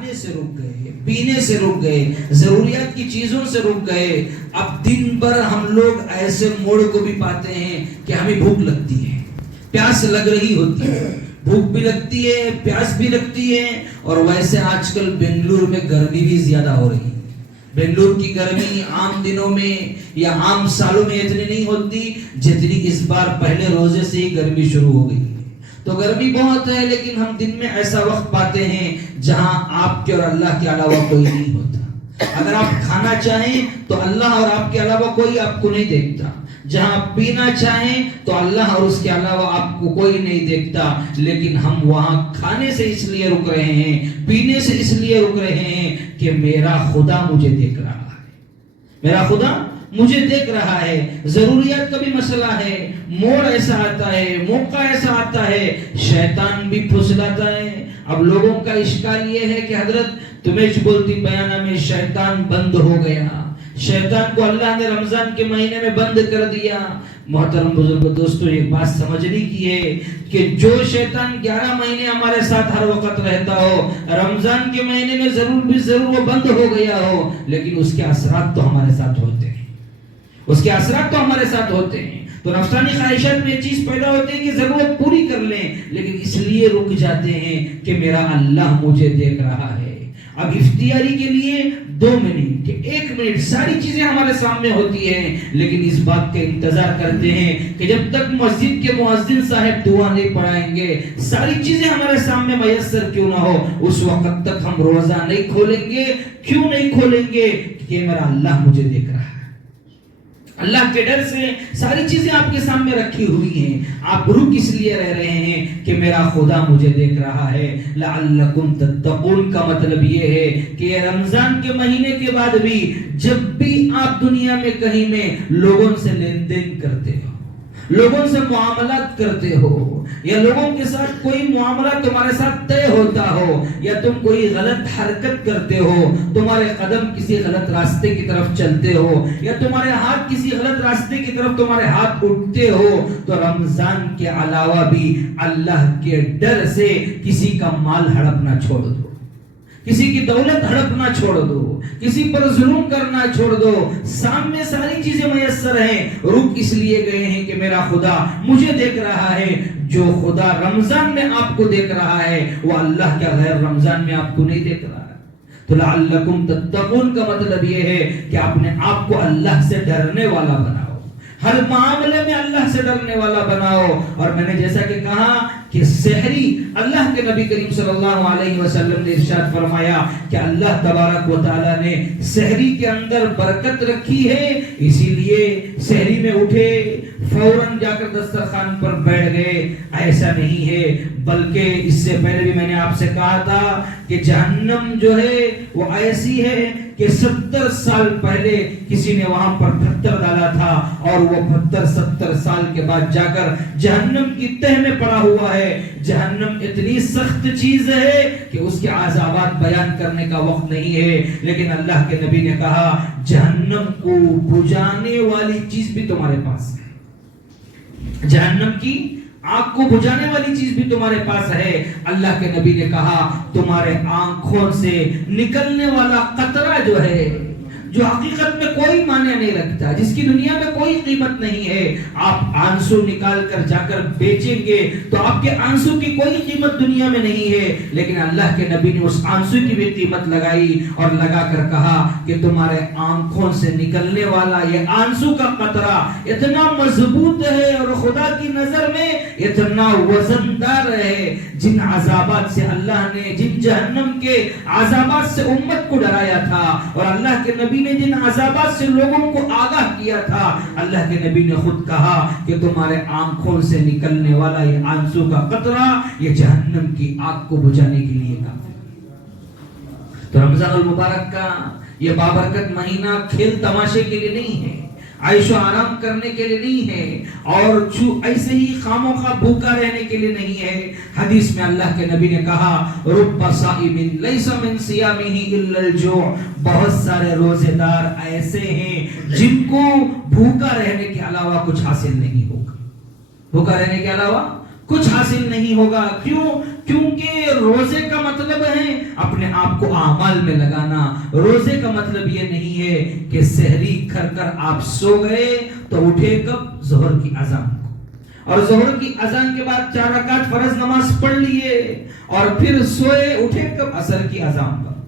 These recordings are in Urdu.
کھانے سے رک گئے، پینے سے رک گئے، ضروریات کی چیزوں سے رک گئے. اب دن بھر ہم لوگ ایسے موڑ کو بھی پاتے ہیں کہ ہمیں بھوک لگتی ہے، پیاس لگ رہی ہوتی ہے، بھوک بھی لگتی ہے، پیاس بھی لگتی ہے. اور ویسے آج کل بنگلور میں گرمی بھی زیادہ ہو رہی ہے. بنگلور کی گرمی عام دنوں میں یا عام سالوں میں اتنی نہیں ہوتی جتنی اس بار پہلے روزے سے ہی گرمی شروع ہو گئی. تو گرمی بہت ہے، لیکن ہم دن میں ایسا وقت پاتے ہیں جہاں آپ کے اور اللہ کے علاوہ کوئی نہیں ہوتا. اگر آپ کھانا چاہیں تو اللہ اور آپ کے علاوہ کوئی آپ کو نہیں دیکھتا. جہاں پینا چاہیں تو اللہ اور اس کے علاوہ آپ کو کوئی نہیں دیکھتا. لیکن ہم وہاں کھانے سے اس لیے رک رہے ہیں، پینے سے اس لیے رک رہے ہیں کہ میرا خدا مجھے دیکھ رہا ہے، میرا خدا مجھے دیکھ رہا ہے. ضروریات کا بھی مسئلہ ہے، موڑ ایسا آتا ہے، موقع ایسا آتا ہے، شیطان بھی پھسلاتا ہے. اب لوگوں کا اشکال یہ ہے کہ حضرت تمہیں بولتی بیانہ میں شیطان بند ہو گیا، شیطان کو اللہ نے رمضان کے مہینے میں بند کر دیا. محترم بزرگ دوستو، ایک بات سمجھنے کی ہے کہ جو شیطان 11 مہینے ہمارے ساتھ ہر وقت رہتا ہو، رمضان کے مہینے میں ضرور وہ بند ہو گیا ہو، لیکن اس کے اثرات تو ہمارے ساتھ ہوتے ہیں، اس کے اثرات تو ہمارے ساتھ ہوتے ہیں. تو نفسانی خواہشات میں یہ چیز پیدا ہوتی ہے کہ ضرورت پوری کر لیں، لیکن اس لیے رک جاتے ہیں کہ میرا اللہ مجھے دیکھ رہا ہے. اب افطاری کے لیے 2 منٹ کہ 1 منٹ ساری چیزیں ہمارے سامنے ہوتی ہیں، لیکن اس بات کا انتظار کرتے ہیں کہ جب تک مسجد کے مؤذن صاحب دعا نہیں پڑھائیں گے، ساری چیزیں ہمارے سامنے میسر کیوں نہ ہو، اس وقت تک ہم روزہ نہیں کھولیں گے. کیوں نہیں کھولیں گے؟ کہ میرا اللہ مجھے دیکھ رہا ہے. اللہ کے ڈر سے ساری چیزیں آپ کے سامنے رکھی ہوئی ہیں. آپ رک اس لیے رہ رہے ہیں کہ میرا خدا مجھے دیکھ رہا ہے. لعلکم تتقون کا مطلب یہ ہے کہ رمضان کے مہینے کے بعد بھی جب بھی آپ دنیا میں کہیں میں لوگوں سے لین دین کرتے ہو، لوگوں سے معاملات کرتے ہو، یا لوگوں کے ساتھ کوئی معاملہ تمہارے ساتھ طے ہوتا ہو، یا تم کوئی غلط حرکت کرتے ہو، تمہارے قدم کسی غلط راستے کی طرف چلتے ہو، یا تمہارے ہاتھ کسی غلط راستے کی طرف تمہارے ہاتھ اٹھتے ہو، تو رمضان کے علاوہ بھی اللہ کے ڈر سے کسی کا مال ہڑپنا چھوڑ دو، کسی کی دولت ہڑپنا چھوڑ دو، کسی پر ظلم کرنا چھوڑ دو. سامنے ساری چیزیں میسر ہیں، رک اس لیے گئے ہیں کہ میرا خدا مجھے دیکھ رہا ہے. جو خدا رمضان میں آپ کو دیکھ رہا ہے وہ اللہ کا غیر رمضان میں آپ کو نہیں دیکھ رہا ہے. تو لعلکم تتقون کا مطلب یہ ہے کہ اپنے آپ کو اللہ سے ڈرنے والا بناؤ، ہر معاملے میں اللہ سے ڈرنے والا بناؤ. اور میں نے جیسا کہ کہا کہ سحری، اللہ کے نبی کریم صلی اللہ علیہ وسلم نے ارشاد فرمایا کہ اللہ تبارک و تعالی نے سحری کے اندر برکت رکھی ہے، اسی لیے سحری میں اٹھے فوراً جا کر دسترخوان پر بیٹھ گئے. ایسا نہیں ہے، بلکہ اس سے پہلے بھی میں نے آپ سے کہا تھا کہ جہنم جو ہے وہ ایسی ہے کہ 70 سال پہلے کسی نے وہاں پر پتھر ڈالا تھا، اور وہ پتھر 70 سال کے بعد جا کر جہنم کی تہ میں پڑا ہوا ہے. جہنم اتنی سخت چیز ہے کہ اس کے عذابات بیان کرنے کا وقت نہیں ہے. لیکن اللہ کے نبی نے کہا جہنم کو بجھانے والی چیز بھی تمہارے پاس ہے، جہنم کی آنکھ کو بجھانے والی چیز بھی تمہارے پاس ہے. اللہ کے نبی نے کہا تمہارے آنکھوں سے نکلنے والا قطرہ جو ہے، جو حقیقت میں کوئی معنی نہیں رکھتا، جس کی دنیا میں کوئی قیمت نہیں ہے، آپ آنسو نکال کر جا کر بیچیں گے تو آپ کے آنسو کی کوئی قیمت دنیا میں نہیں ہے. لیکن اللہ کے نبی نے اس آنسو کی بھی قیمت لگائی اور لگا کر کہا کہ تمہارے آنکھوں سے نکلنے والا یہ آنسو کا قطرہ اتنا مضبوط ہے اور خدا کی نظر میں اتنا وزندار ہے. جن عذابات سے اللہ نے، جن جہنم کے عذابات سے امت کو ڈرایا تھا، اور اللہ کے نبی نے جن عذابات سے لوگوں کو آگاہ کیا تھا، اللہ کے نبی نے خود کہا کہ تمہارے آنکھوں سے نکلنے والا یہ آنسو کا قطرہ یہ جہنم کی آگ کو بجھانے کے لیے کافی. تو رمضان المبارک کا یہ بابرکت مہینہ کھیل تماشے کے لیے نہیں ہے، عیش و آرام کرنے کے لیے نہیں ہے، اور ایسے ہی خاموخواہ بھوکا رہنے کے لیے نہیں ہے. حدیث میں اللہ کے نبی نے کہا رب صائم لیس من صیامہ الا الجوع، بہت سارے روزے دار ایسے ہیں جن کو بھوکا رہنے کے علاوہ کچھ حاصل نہیں ہوگا، بھوکا رہنے کے علاوہ کچھ حاصل نہیں ہوگا. کیوں؟ کیونکہ روزے کا مطلب ہے اپنے آپ کو اعمال میں لگانا. روزے کا مطلب یہ نہیں ہے کہ سحری کر کر آپ سو گئے تو اٹھے کب؟ ظہر کی اذان کو، اور ظہر کی اذان کے بعد 4 رکعت فرض نماز پڑھ لیے اور پھر سوئے. اٹھے کب؟ عصر کی اذان پر.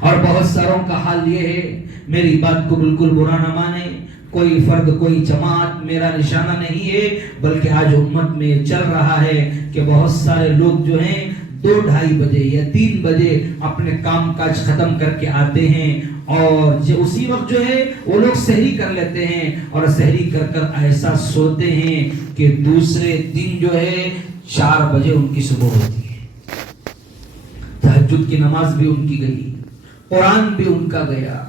اور بہت ساروں کا حال یہ ہے، میری بات کو بالکل برا نہ مانے، کوئی فرد کوئی جماعت میرا نشانہ نہیں ہے، بلکہ آج امت میں چل رہا ہے کہ بہت سارے لوگ جو ہیں 2-2:30 بجے یا 3 بجے اپنے کام کاج ختم کر کے آتے ہیں، اور اسی وقت جو ہے وہ لوگ سحری کر لیتے ہیں، اور سحری کر کر ایسا سوتے ہیں کہ دوسرے دن جو ہے 4 بجے ان کی صبح ہوتی ہے. تہجد کی نماز بھی ان کی گئی، قرآن بھی ان کا گیا،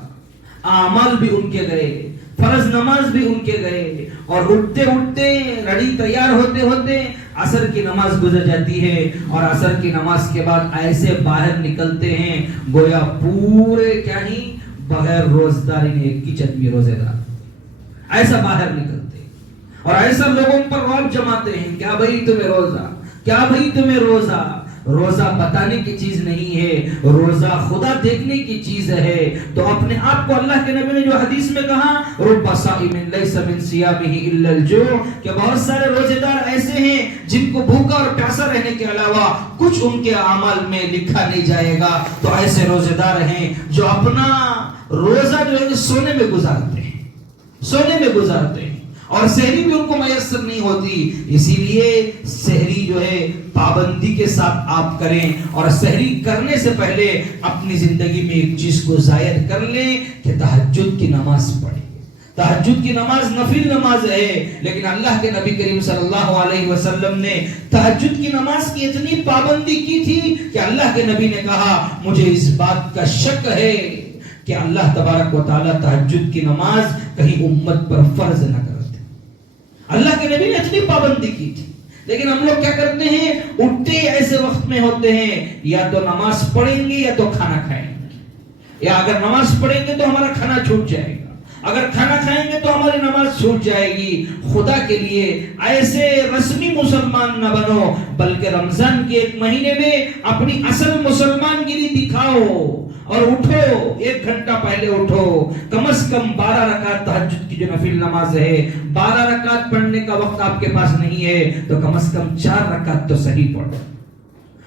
اعمال بھی ان کے گئے، فرض نماز بھی ان کے گئے، اور اٹھتے اٹھتے ریڈی تیار ہوتے ہوتے عصر کی نماز گزر جاتی ہے، اور عصر کی نماز کے بعد ایسے باہر نکلتے ہیں گویا پورے کیا ہی بغیر روزداری نے ایک کچن میں روزے دار، ایسا باہر نکلتے ہیں اور ایسا لوگوں پر رعب جماتے ہیں. کیا بھائی تمہیں روزہ؟ کیا بھائی تمہیں روزہ؟ روزہ بتانے کی چیز نہیں ہے، روزہ خدا دیکھنے کی چیز ہے. تو اپنے آپ کو اللہ کے نبی نے جو حدیث میں کہا رب صائم لیس من صیامہ الا الجوع، کہ بہت سارے روزے دار ایسے ہیں جن کو بھوکا اور پیاسا رہنے کے علاوہ کچھ ان کے اعمال میں لکھا نہیں جائے گا. تو ایسے روزے دار ہیں جو اپنا روزہ جو ہے سونے میں گزارتے ہیں، سونے میں گزارتے ہیں، اور سحری بھی ان کو میسر نہیں ہوتی. اسی لیے سحری جو ہے پابندی کے ساتھ آپ کریں، اور سحری کرنے سے پہلے اپنی زندگی میں ایک چیز کو زائد کر لیں کہ تہجد کی نماز پڑھیں. تہجد کی نماز نفل نماز ہے، لیکن اللہ کے نبی کریم صلی اللہ علیہ وسلم نے تہجد کی نماز کی اتنی پابندی کی تھی کہ اللہ کے نبی نے کہا مجھے اس بات کا شک ہے کہ اللہ تبارک و تعالیٰ تہجد کی نماز کہیں امت پر فرض نہ کرتے. اللہ کے نبی نے اتنی پابندی کی تھی، لیکن ہم لوگ کیا کرتے ہیں؟ اٹھتے ایسے وقت میں ہوتے ہیں یا تو نماز پڑھیں گے یا تو کھانا کھائیں گے، یا اگر نماز پڑھیں گے تو ہمارا کھانا چھوٹ جائے گا، اگر کھانا کھائیں گے تو ہماری نماز چھوٹ جائے گی. خدا کے لیے ایسے رسمی مسلمان نہ بنو، بلکہ رمضان کے ایک مہینے میں اپنی اصل مسلمان گیری دکھاؤ، اور اٹھو 1 گھنٹہ پہلے اٹھو. کم از کم 12 رکعت تہجد کی جو نفل نماز ہے، 12 رکعت پڑھنے کا وقت آپ کے پاس نہیں ہے تو کم از کم 4 رکعت تو صحیح پڑھو،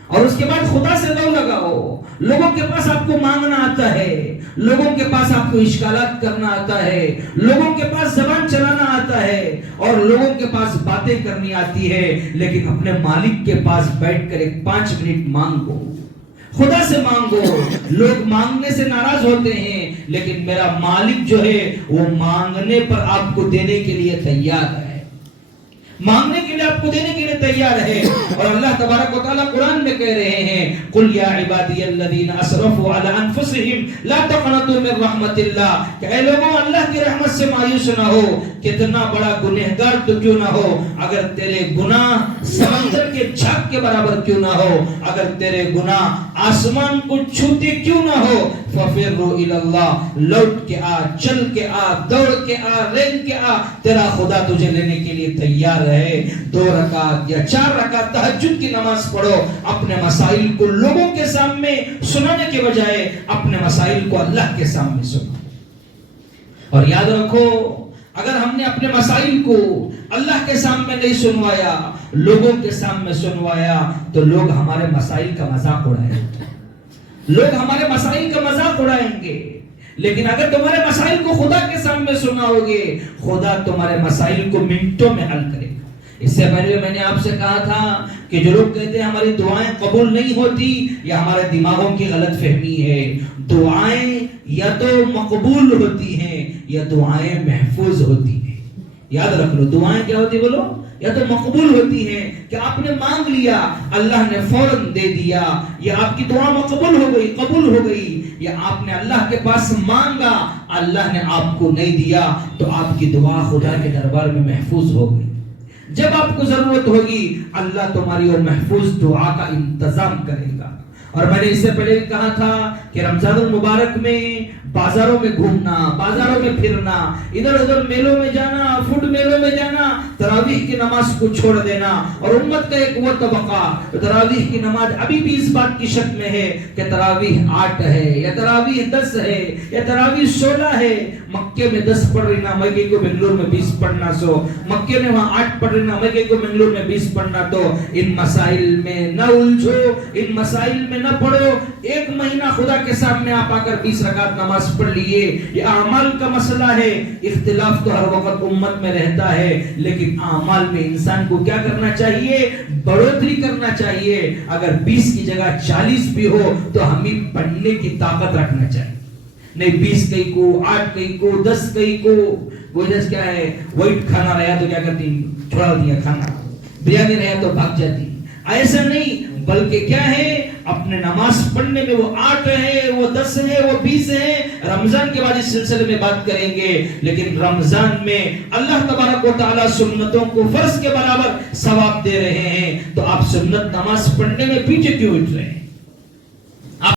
اور اس کے بعد خدا سے لو لگاؤ. لوگوں کے پاس آپ کو مانگنا آتا ہے، لوگوں کے پاس آپ کو اشکالات کرنا آتا ہے، لوگوں کے پاس زبان چلانا آتا ہے، اور لوگوں کے پاس باتیں کرنی آتی ہے، لیکن اپنے مالک کے پاس بیٹھ کر 1-5 منٹ مانگو، خدا سے مانگو. لوگ مانگنے سے ناراض ہوتے ہیں، لیکن میرا مالک جو ہے وہ مانگنے پر آپ کو دینے کے لیے تیار ہے، مانگنے کے لیے آپ کو دینے کے لیے تیار ہے. اور اللہ تبارک و تعالیٰ قرآن میں کہہ رہے ہیں قل یا عبادی الذین اسرفوا علی انفسہم لا تقنطوا من رحمت اللہ، کہ اے لوگوں اللہ کی رحمت سے مایوس نہ ہو. کتنا بڑا گنہگار تو کیوں نہ ہو، اگر تیرے گناہ سمندر کے جھاگ کے برابر کیوں نہ ہو، اگر تیرے گناہ آسمان کو چھوتے کیوں نہ ہو، ففروا الی اللہ، لوٹ کے آ، چل کے آ، دوڑ کے آ، رینگ کے آ، تیرا خدا تجھے لینے کے لیے تیار ہے. 2 رکعت یا 4 رکعت تہجد کی نماز پڑھو. اپنے مسائل کو لوگوں کے سامنے سنانے کے بجائے اپنے مسائل کو اللہ کے سامنے سنو. اور یاد رکھو اگر ہم نے اپنے مسائل کو اللہ کے سامنے نہیں سنوایا، لوگوں کے سامنے سنوایا، تو لوگ ہمارے مسائل کا مذاق اڑائیں گے، لوگ ہمارے مسائل کا مذاق اڑائیں گے. لیکن اگر تمہارے مسائل کو خدا کے سامنے سناؤ گے، خدا تمہارے مسائل کو منٹوں میں حل کرے گا. اس سے پہلے میں نے آپ سے کہا تھا کہ جو لوگ کہتے ہیں ہماری دعائیں قبول نہیں ہوتی، یا ہمارے دماغوں کی غلط فہمی ہے. دعائیں یا تو مقبول ہوتی ہیں یا دعائیں محفوظ ہوتی ہیں. یاد رکھ لو، دعائیں کیا ہوتی بولو؟ یا تو مقبول ہوتی ہیں کہ آپ نے مانگ لیا اللہ نے فوراً دے دیا، یا آپ کی دعا مقبول ہو گئی، قبول ہو گئی، یا آپ نے اللہ کے پاس مانگا اللہ نے آپ کو نہیں دیا تو آپ کی دعا خدا کے دربار میں محفوظ ہو گئی. جب آپ کو ضرورت ہوگی اللہ تمہاری اور محفوظ دعا کا انتظام کرے گا. اور میں نے اس سے پہلے بھی کہا تھا کہ رمضان المبارک میں بازاروں میں گھومنا، بازاروں میں پھرنا، ادھر ادھر میلوں میں جانا، فوڈ میلوں میں جانا، تراویح کی نماز کو چھوڑ دینا، اور امت کا ایک وہ طبقہ تراویح کی نماز ابھی بھی اس بات کی شک میں ہے کہ تراویح 8 ہے یا تراویح 10 ہے یا تراویح 16 ہے. مکے میں 10 پڑھ رہی نا، میں کہیں کو بنگلور میں 20 پڑھنا، سو مکے میں وہاں 8 پڑھ رہی نا، میں کہیں کو بنگلور میں 20 پڑھنا. تو ان مسائل میں نہ الجھو، ان مسائل میں نہ پڑھو. ایک مہینہ خدا کے سامنے آپ آ کر 20 رکعت نماز پڑھ لیے. یہ اعمال کا مسئلہ ہے. اختلاف تو ہر وقت امت میں رہتا ہے، لیکن اعمال میں انسان کو کیا کرنا چاہیے؟ بڑھوتری کرنا چاہیے. اگر 20 کی جگہ 40 بھی ہو تو ہمیں پڑھنے کی طاقت رکھنا چاہیے. نہیں 20 کئی کو، 8 کئی کو، 10 کئی کو. وجہ کیا ہے؟ وائٹ کھانا رہا تو کیا کرتی ہیں؟ چھوڑا دیا کھانا. بریانی رہا تو بھاگ جاتی. ایسا نہیں، بلکہ کیا ہے؟ اپنے نماز پڑھنے میں وہ 8 ہے، وہ 10 ہے، وہ 20 ہے. رمضان کے بعد اس سلسلے میں بات کریں گے. لیکن رمضان میں اللہ تبارک و تعالی سنتوں کو فرض کے برابر ثواب دے رہے ہیں، تو آپ سنت نماز پڑھنے میں پیچھے کیوں اٹھ رہے ہیں؟